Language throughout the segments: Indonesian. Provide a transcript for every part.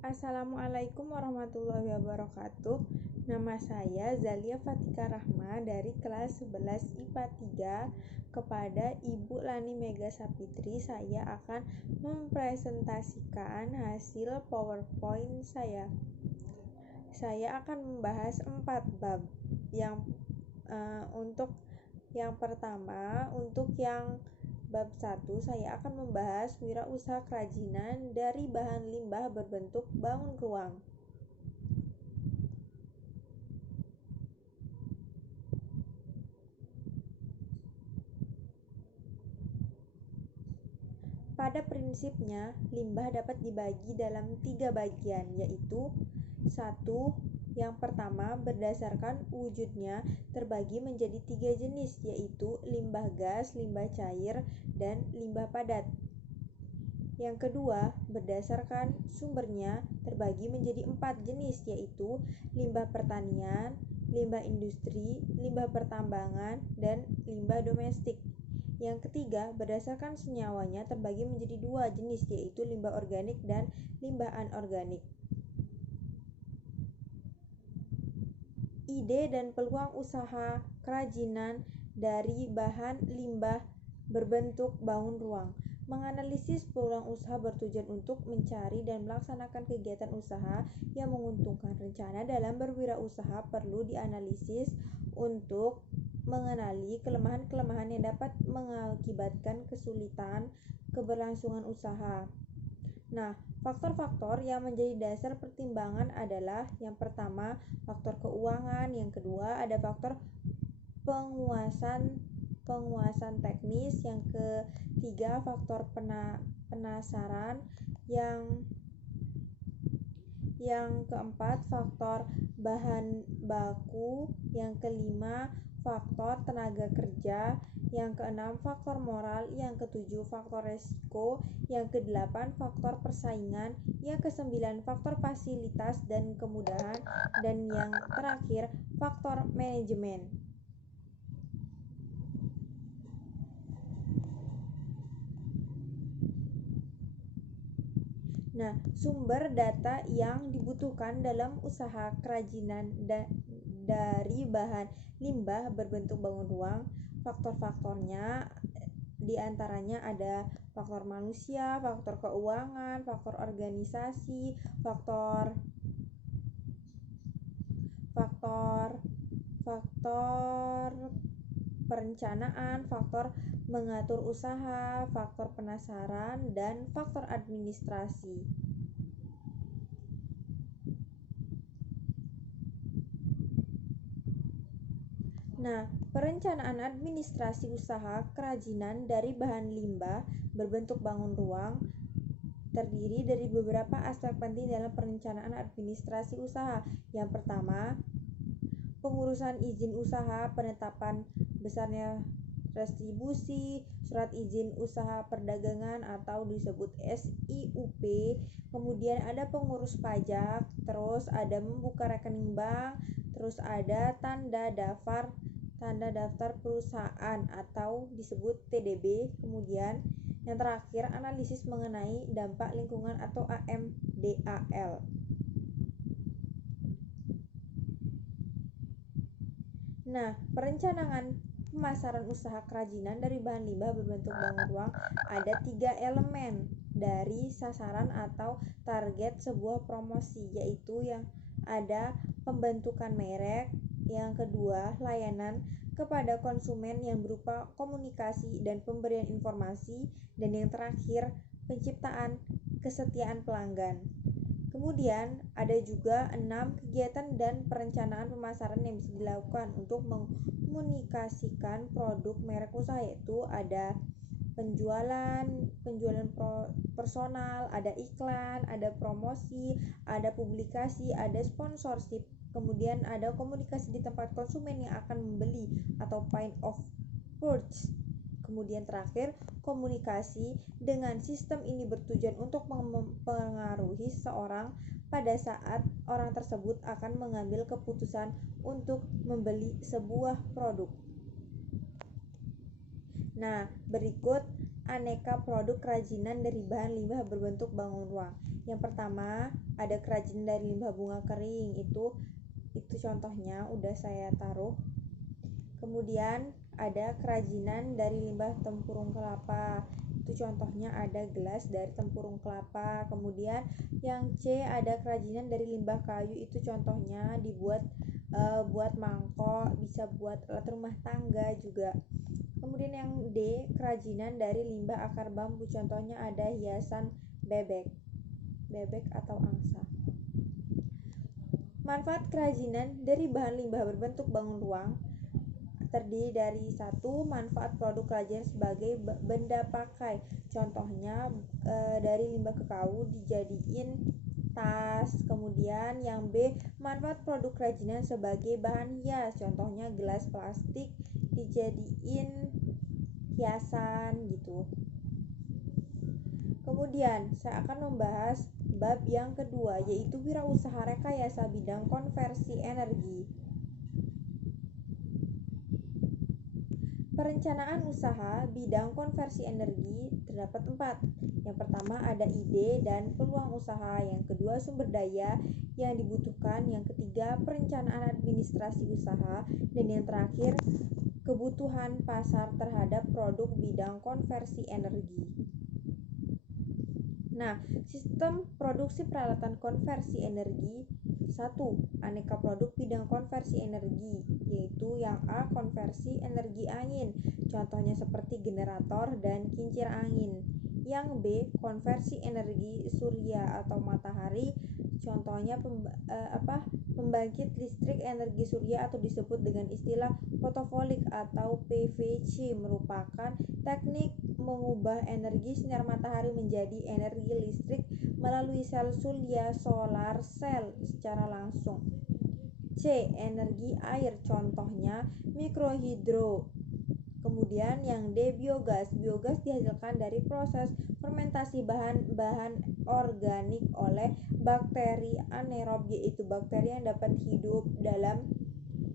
Assalamualaikum warahmatullahi wabarakatuh. Nama saya Zalia Fatika Rahma dari kelas 11 IPA 3. Kepada Ibu Lani Mega Sapitri, saya akan mempresentasikan hasil PowerPoint saya. Saya akan membahas 4 bab. Untuk yang pertama, untuk yang bab 1, saya akan membahas wirausaha kerajinan dari bahan limbah berbentuk bangun ruang. Pada prinsipnya, limbah dapat dibagi dalam 3 bagian, yaitu 1. Yang pertama, berdasarkan wujudnya terbagi menjadi 3 jenis, yaitu limbah gas, limbah cair, dan limbah padat. Yang kedua, berdasarkan sumbernya terbagi menjadi 4 jenis, yaitu limbah pertanian, limbah industri, limbah pertambangan, dan limbah domestik. Yang ketiga, berdasarkan senyawanya terbagi menjadi 2 jenis, yaitu limbah organik dan limbah anorganik. Ide dan peluang usaha kerajinan dari bahan limbah berbentuk bangun ruang. Menganalisis peluang usaha bertujuan untuk mencari dan melaksanakan kegiatan usaha yang menguntungkan. Rencana dalam berwirausaha perlu dianalisis untuk mengenali kelemahan-kelemahan yang dapat mengakibatkan kesulitan keberlangsungan usaha. Nah, faktor-faktor yang menjadi dasar pertimbangan adalah yang pertama, faktor keuangan, yang kedua ada faktor penguasaan teknis, yang ketiga faktor penasaran, yang keempat faktor bahan baku, yang kelima faktor tenaga kerja, yang keenam faktor moral, yang ketujuh faktor resiko, yang kedelapan faktor persaingan, yang kesembilan faktor fasilitas dan kemudahan, dan yang terakhir faktor manajemen. Nah, sumber data yang dibutuhkan dalam usaha kerajinan dari bahan limbah berbentuk bangun ruang, faktor-faktornya diantaranya ada faktor manusia, faktor keuangan, faktor organisasi, faktor perencanaan, faktor mengatur usaha, faktor penasaran, dan faktor administrasi. Nah, perencanaan administrasi usaha kerajinan dari bahan limbah berbentuk bangun ruang terdiri dari beberapa aspek penting dalam perencanaan administrasi usaha. Yang pertama, pengurusan izin usaha, penetapan besarnya restribusi, surat izin usaha perdagangan atau disebut SIUP, kemudian ada pengurus pajak, terus ada membuka rekening bank, terus ada tanda daftar perusahaan atau disebut TDB, kemudian yang terakhir analisis mengenai dampak lingkungan atau AMDAL. Nah, perencanaan pemasaran usaha kerajinan dari bahan limbah berbentuk bangun ruang ada 3 elemen dari sasaran atau target sebuah promosi, yaitu yang ada pembentukan merek, yang kedua layanan kepada konsumen yang berupa komunikasi dan pemberian informasi, dan yang terakhir penciptaan kesetiaan pelanggan. Kemudian ada juga 6 kegiatan dan perencanaan pemasaran yang bisa dilakukan untuk mengkomunikasikan produk merek usaha, yaitu ada penjualan personal, ada iklan, ada promosi, ada publikasi, ada sponsorship, kemudian ada komunikasi di tempat konsumen yang akan membeli atau point of purchase. Kemudian terakhir, komunikasi dengan sistem ini bertujuan untuk mempengaruhi seseorang pada saat orang tersebut akan mengambil keputusan untuk membeli sebuah produk. Nah, berikut aneka produk kerajinan dari bahan limbah berbentuk bangun ruang. Yang pertama ada kerajinan dari limbah bunga kering, itu contohnya udah saya taruh. Kemudian ada kerajinan dari limbah tempurung kelapa, itu contohnya ada gelas dari tempurung kelapa. Kemudian yang C ada kerajinan dari limbah kayu, itu contohnya dibuat buat mangkok, bisa buat alat rumah tangga juga. Kemudian yang D kerajinan dari limbah akar bambu, contohnya ada hiasan bebek atau angsa. Manfaat kerajinan dari bahan limbah berbentuk bangun ruang terdiri dari satu, manfaat produk kerajinan sebagai benda pakai, contohnya dari limbah kakao dijadiin tas. Kemudian yang B, manfaat produk kerajinan sebagai bahan hias, contohnya gelas plastik dijadiin hiasan gitu. Kemudian saya akan membahas bab yang kedua, yaitu wirausaha rekayasa bidang konversi energi. Perencanaan usaha bidang konversi energi terdapat 4. Yang pertama ada ide dan peluang usaha, yang kedua sumber daya yang dibutuhkan, yang ketiga perencanaan administrasi usaha, dan yang terakhir kebutuhan pasar terhadap produk bidang konversi energi. Nah, sistem produksi peralatan konversi energi. 1. Aneka produk bidang konversi energi, yaitu yang A. Konversi energi angin, contohnya seperti generator dan kincir angin. Yang B. Konversi energi surya atau matahari, contohnya pembangkit listrik energi surya atau disebut dengan istilah fotovolik atau PVC, merupakan teknik mengubah energi sinar matahari menjadi energi listrik melalui sel surya solar cell secara langsung. C. Energi air, contohnya mikrohidro. Kemudian yang D. Biogas. Biogas dihasilkan dari proses fermentasi bahan-bahan organik oleh bakteri anaerob, yaitu bakteri yang dapat hidup dalam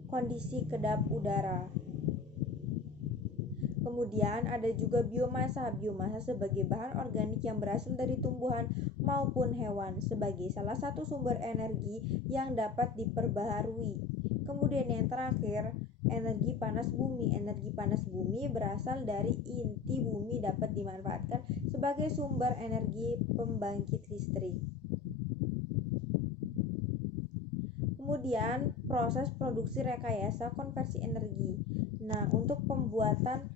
kondisi kedap udara. Kemudian ada juga biomasa. Biomasa sebagai bahan organik yang berasal dari tumbuhan maupun hewan, sebagai salah satu sumber energi yang dapat diperbaharui. Kemudian yang terakhir, energi panas bumi. Energi panas bumi berasal dari inti bumi, dapat dimanfaatkan sebagai sumber energi pembangkit listrik. Kemudian proses produksi rekayasa konversi energi. Nah, untuk pembuatan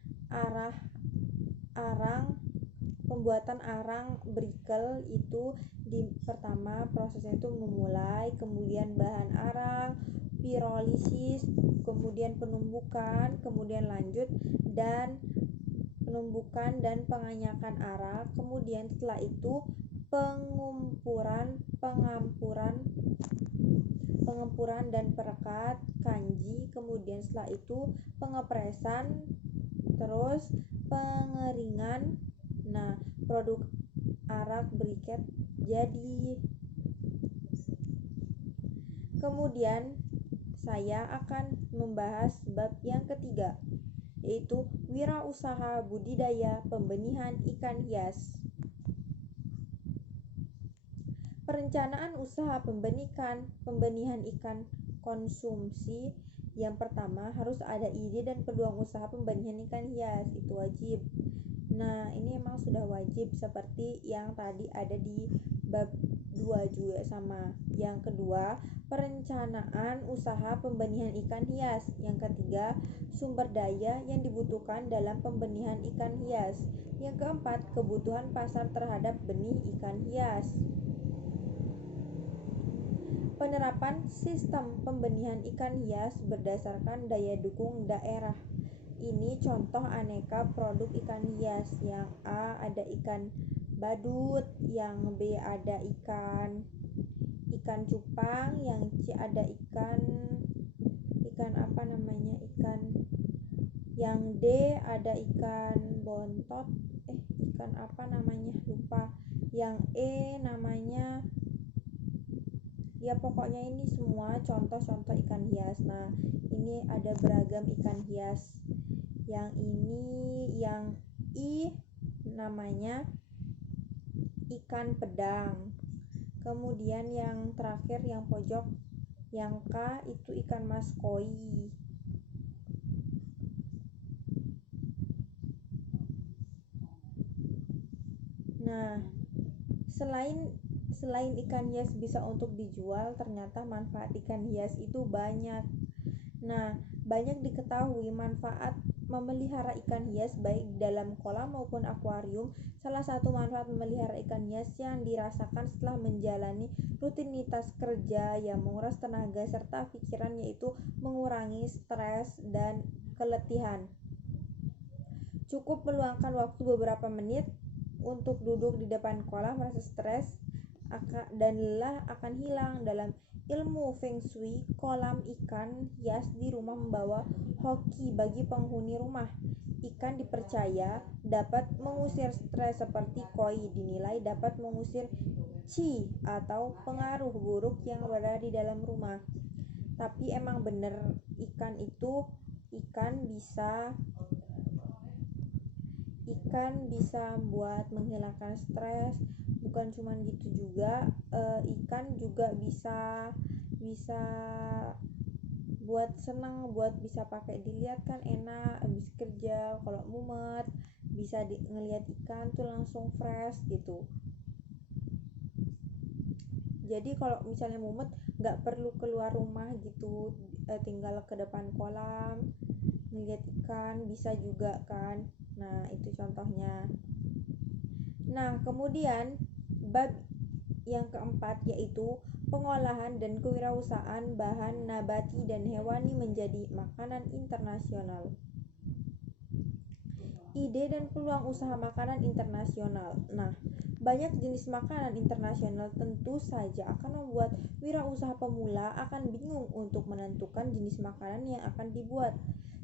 arang brikel itu pertama prosesnya itu memulai, kemudian bahan arang, pirolisis, kemudian penumbukan, kemudian lanjut dan penumbukan dan penganyakan arang, kemudian setelah itu pengempuran dan perekat kanji, kemudian setelah itu pengepresan, terus pengeringan. Nah, produk arak briket jadi. Kemudian saya akan membahas bab yang ketiga, yaitu wirausaha budidaya pembenihan ikan hias. Perencanaan usaha pembenihan ikan konsumsi. Yang pertama harus ada ide dan peluang usaha pembenihan ikan hias, itu wajib. Nah, ini emang sudah wajib seperti yang tadi ada di bab 2 juga sama. Yang kedua, perencanaan usaha pembenihan ikan hias. Yang ketiga, sumber daya yang dibutuhkan dalam pembenihan ikan hias. Yang keempat, kebutuhan pasar terhadap benih ikan hias. Penerapan sistem pembenihan ikan hias berdasarkan daya dukung daerah. Ini contoh aneka produk ikan hias. Yang A ada ikan badut, yang B ada ikan cupang, yang C ada ikan yang D ada ikan bontot, lupa. Yang E namanya, ya pokoknya ini semua contoh-contoh ikan hias. Nah, ini ada beragam ikan hias. Yang ini, yang I namanya ikan pedang. Kemudian yang terakhir yang pojok, yang K itu ikan mas koi. Nah, selain ikan hias bisa untuk dijual, ternyata manfaat ikan hias itu banyak. Nah, banyak diketahui manfaat memelihara ikan hias baik dalam kolam maupun akuarium. Salah satu manfaat memelihara ikan hias yang dirasakan setelah menjalani rutinitas kerja yang menguras tenaga serta pikiran, yaitu mengurangi stres dan keletihan. Cukup meluangkan waktu beberapa menit untuk duduk di depan kolam, rasa stres dan lelah akan hilang. Dalam ilmu Feng Shui, kolam ikan hias di rumah membawa hoki bagi penghuni rumah. Ikan dipercaya dapat mengusir stres seperti koi dinilai dapat mengusir qi atau pengaruh buruk yang berada di dalam rumah. Tapi emang bener ikan bisa buat menghilangkan stres. Bukan cuma gitu juga, ikan juga bisa buat seneng, buat bisa pakai dilihat kan enak habis kerja, kalau mumet bisa ngelihat ikan tuh langsung fresh gitu. Jadi kalau misalnya mumet nggak perlu keluar rumah gitu, tinggal ke depan kolam ngelihat ikan bisa juga kan. Nah, itu contohnya. Nah, kemudian bab yang keempat yaitu pengolahan dan kewirausahaan bahan nabati dan hewani menjadi makanan internasional. Ide dan peluang usaha makanan internasional. Nah, banyak jenis makanan internasional tentu saja akan membuat wirausaha pemula akan bingung untuk menentukan jenis makanan yang akan dibuat.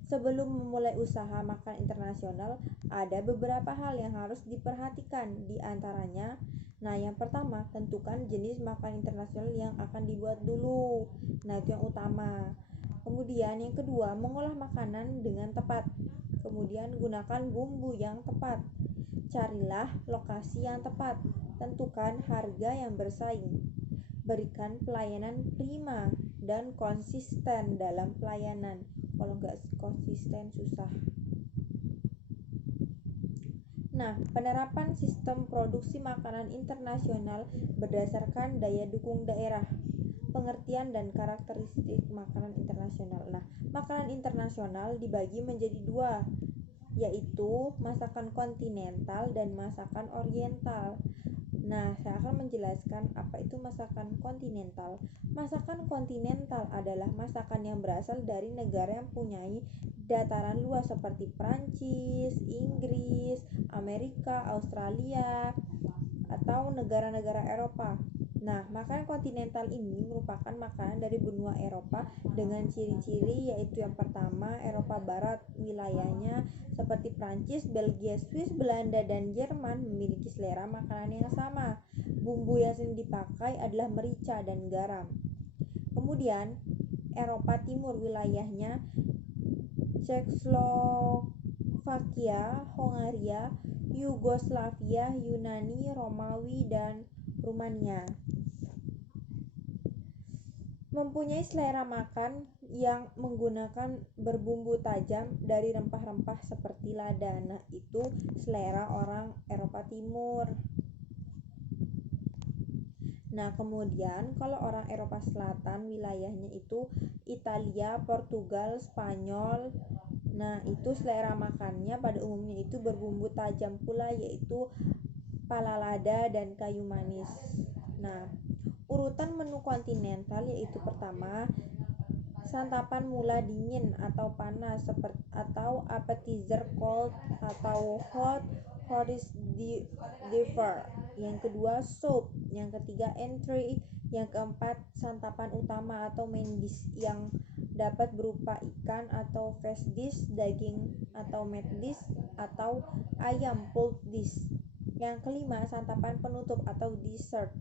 Sebelum memulai usaha makan internasional, ada beberapa hal yang harus diperhatikan. Di antaranya, yang pertama, tentukan jenis makan internasional yang akan dibuat dulu. Nah, itu yang utama. Kemudian yang kedua, mengolah makanan dengan tepat. Kemudian gunakan bumbu yang tepat. Carilah lokasi yang tepat. Tentukan harga yang bersaing. Berikan pelayanan prima dan konsisten dalam pelayanan. Kalau nggak konsisten susah. Nah, penerapan sistem produksi makanan internasional berdasarkan daya dukung daerah, pengertian dan karakteristik makanan internasional. Nah, makanan internasional dibagi menjadi dua, yaitu masakan kontinental dan masakan oriental. Nah, saya akan menjelaskan apa itu masakan kontinental. Masakan kontinental adalah masakan yang berasal dari negara yang mempunyai dataran luas seperti Prancis, Inggris, Amerika, Australia, atau negara-negara Eropa. Nah, makanan kontinental ini merupakan makanan dari benua Eropa dengan ciri-ciri yaitu yang pertama, Eropa Barat wilayahnya seperti Prancis, Belgia, Swiss, Belanda, dan Jerman memiliki selera makanan yang sama. Bumbu yang sering dipakai adalah merica dan garam. Kemudian, Eropa Timur wilayahnya Cekoslovakia, Hongaria, Yugoslavia, Yunani, Romawi, dan Rumania. Mempunyai selera makan yang menggunakan berbumbu tajam dari rempah-rempah seperti lada. Nah, itu selera orang Eropa Timur. Nah, kemudian kalau orang Eropa Selatan wilayahnya itu Italia, Portugal, Spanyol. Nah, itu selera makannya pada umumnya itu berbumbu tajam pula, yaitu pala lada dan kayu manis. Nah, urutan menu kontinental yaitu pertama, santapan mula dingin atau panas atau appetizer cold atau hot, is dessert. Yang kedua soup, yang ketiga entree, yang keempat santapan utama atau main dish yang dapat berupa ikan atau fish dish, daging atau meat dish, atau ayam pulled dish. Yang kelima santapan penutup atau dessert.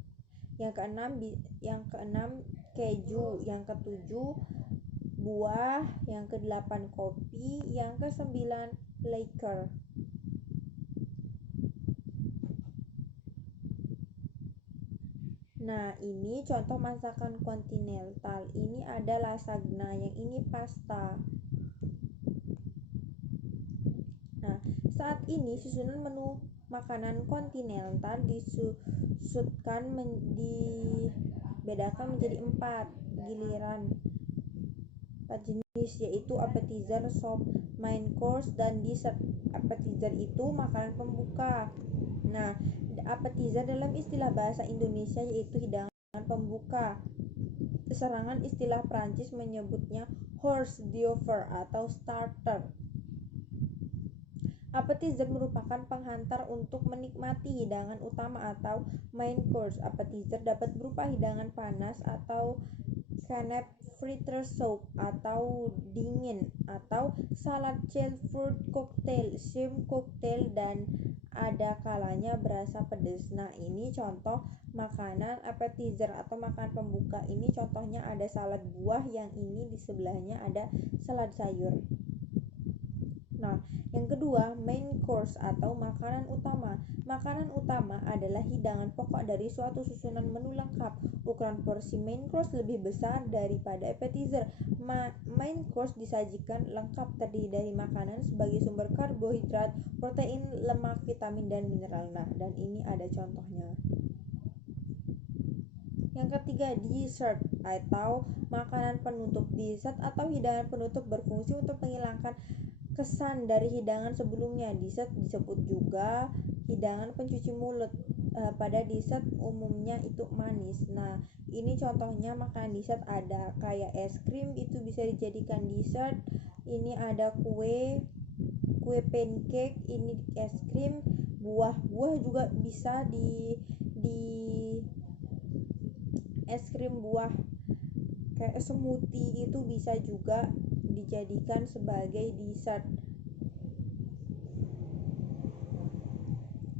Yang keenam keju, yang ketujuh buah, yang kedelapan kopi, yang kesembilan liquor. Nah, ini contoh masakan kontinental. Ini ada lasagna, yang ini pasta. Nah, saat ini susunan menu makanan kontinental dibedakan menjadi 4 jenis, yaitu appetizer, soup, main course, dan dessert. Appetizer itu makanan pembuka. Nah, appetizer dalam istilah bahasa Indonesia yaitu hidangan pembuka. Serangan istilah Prancis menyebutnya hors d'oeuvre atau starter. Appetizer merupakan penghantar untuk menikmati hidangan utama atau main course. Appetizer dapat berupa hidangan panas atau canapé, fritter soup atau dingin, atau salad, chilled fruit cocktail, shrimp cocktail, dan ada kalanya berasa pedas. Nah, ini contoh makanan appetizer atau makanan pembuka. Ini contohnya ada salad buah, yang ini di sebelahnya ada salad sayur. Nah, yang kedua, main course atau makanan utama. Makanan utama adalah hidangan pokok dari suatu susunan menu lengkap. Ukuran porsi main course lebih besar daripada appetizer. Main course disajikan lengkap, terdiri dari makanan sebagai sumber karbohidrat, protein, lemak, vitamin, dan mineral. Nah, dan ini ada contohnya. Yang ketiga, dessert atau makanan penutup. Dessert atau hidangan penutup berfungsi untuk menghilangkan kesan dari hidangan sebelumnya. Dessert disebut juga hidangan pencuci mulut. Pada dessert umumnya itu manis. Nah, ini contohnya makanan dessert ada kayak es krim, itu bisa dijadikan dessert. Ini ada kue pancake, ini es krim. Buah juga bisa di es krim buah kayak smoothie, itu bisa juga dijadikan sebagai dessert.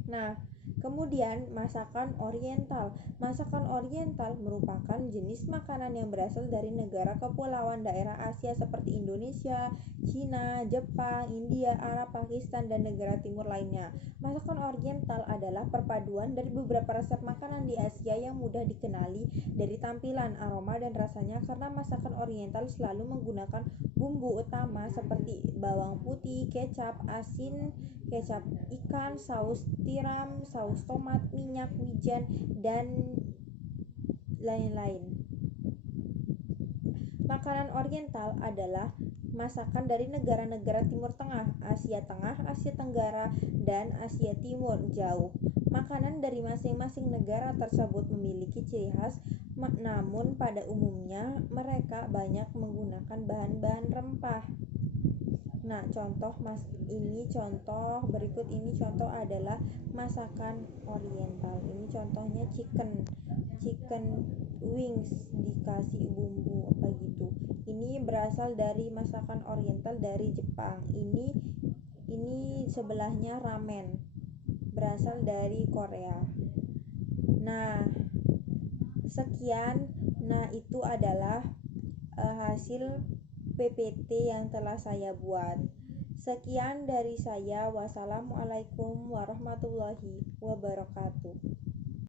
Nah, kemudian masakan oriental. Masakan oriental merupakan jenis makanan yang berasal dari negara kepulauan daerah Asia seperti Indonesia, Cina, Jepang, India, Arab, Pakistan, dan negara timur lainnya. Masakan oriental adalah perpaduan dari beberapa resep makanan di Asia yang mudah dikenali dari tampilan, aroma, dan rasanya, karena masakan oriental selalu menggunakan bumbu utama seperti bawang putih, kecap asin, kecap ikan, saus tiram, saus tomat, minyak wijen, dan lain-lain. Makanan oriental adalah masakan dari negara-negara Timur Tengah, Asia Tengah, Asia Tenggara, dan Asia Timur Jauh. Makanan dari masing-masing negara tersebut memiliki ciri khas, namun pada umumnya mereka banyak menggunakan bahan-bahan rempah. Nah, berikut ini contoh adalah masakan oriental. Ini contohnya chicken wings dikasih bumbu apa gitu. Ini berasal dari masakan oriental dari Jepang. Ini sebelahnya ramen, berasal dari Korea. Nah, sekian. Nah, itu adalah hasil PPT yang telah saya buat. Sekian dari saya. Wassalamualaikum warahmatullahi wabarakatuh.